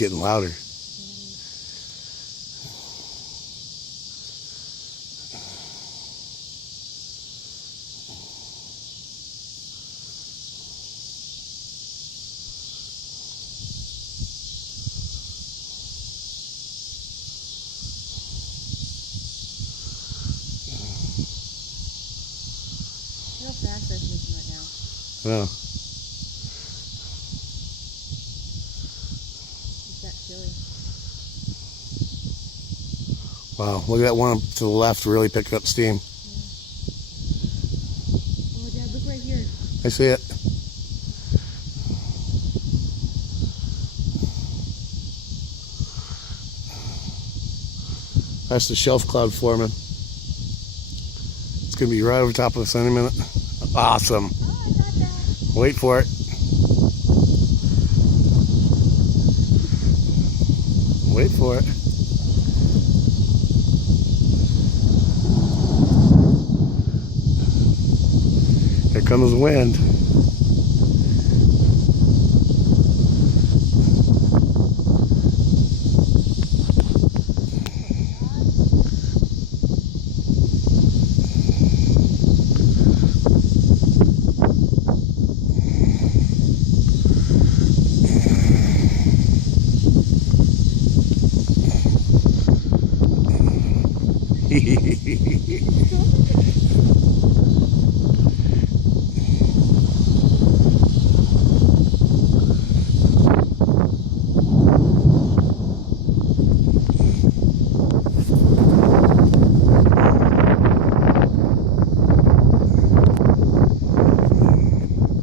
getting louder. How fast that's moving right now. Yeah. It's that chilly. Wow, look at that one to the left really picking up steam. Yeah. Oh, Dad, look right here. I see it. That's the shelf cloud forming. It's going to be right over top of us any minute. Awesome. Oh, I got that. Wait for it. Wait for it. Here comes the wind.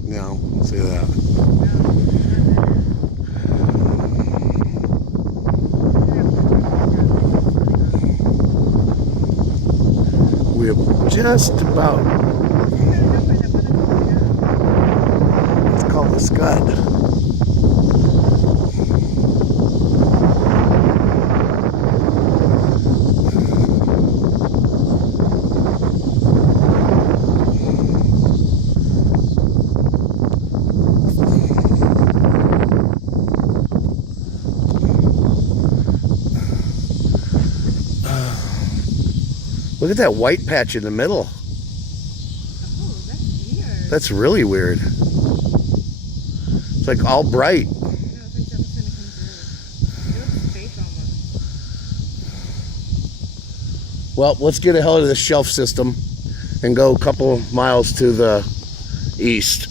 No, see that. We have just about, it's called the Scud. Look at that white patch in the middle. Oh, that's weird. That's really weird. It's like all bright. Yeah, it's like something's gonna come through. It looks fake almost. Well, let's get ahead of this shelf system and go a couple miles to the east.